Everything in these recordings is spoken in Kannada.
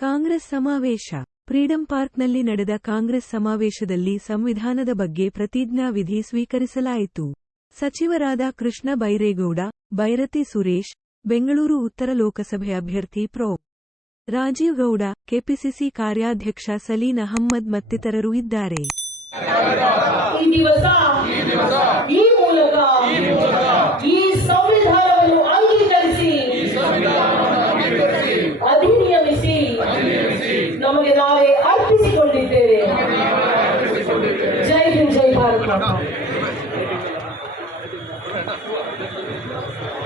ಕಾಂಗ್ರೆಸ್ ಸಮಾವೇಶ. ಫ್ರೀಡಂ ಪಾರ್ಕ್ನಲ್ಲಿ ನಡೆದ ಕಾಂಗ್ರೆಸ್ ಸಮಾವೇಶದಲ್ಲಿ ಸಂವಿಧಾನದ ಬಗ್ಗೆ ಪ್ರತಿಜ್ಞಾ ವಿಧಿ ಸ್ವೀಕರಿಸಲಾಯಿತು. ಸಚಿವರಾದ ಕೃಷ್ಣ ಬೈರೇಗೌಡ, ಬೈರತಿ ಸುರೇಶ್, ಬೆಂಗಳೂರು ಉತ್ತರ ಲೋಕಸಭೆ ಅಭ್ಯರ್ಥಿ ಪ್ರೊ. ರಾಜೀವ್ ಗೌಡ, ಕೆಪಿಸಿಸಿ ಕಾರ್ಯಾಧ್ಯಕ್ಷ ಸಲೀನ್ ಅಹಮ್ಮದ್ ಮತ್ತಿತರರು ಇದ್ದಾರೆ. ಈ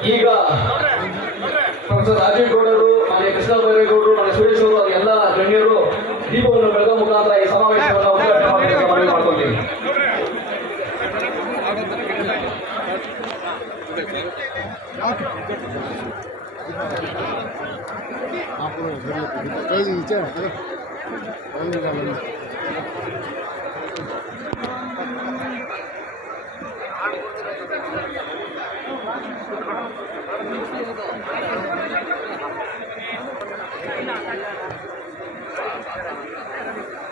ಈಗ ಪ್ರೊಫೆಸರ್ ರಾಜೀವ್ ಗೌಡರು ಮನೆ ಕೃಷ್ಣ ಬೈರೇಗೌಡರು ಮನೆ ಸುರೇಶ್ ಅವರು ಎಲ್ಲ ಗಣ್ಯರು ದೀಪವನ್ನು ಬೆಳದ ಮುಖಾಂತರ ಈ ಸಮಾವೇಶವನ್ನು ಮನವಿ ಮಾಡ್ಕೊಳ್ತೀನಿ ಈಚೆ Thank you.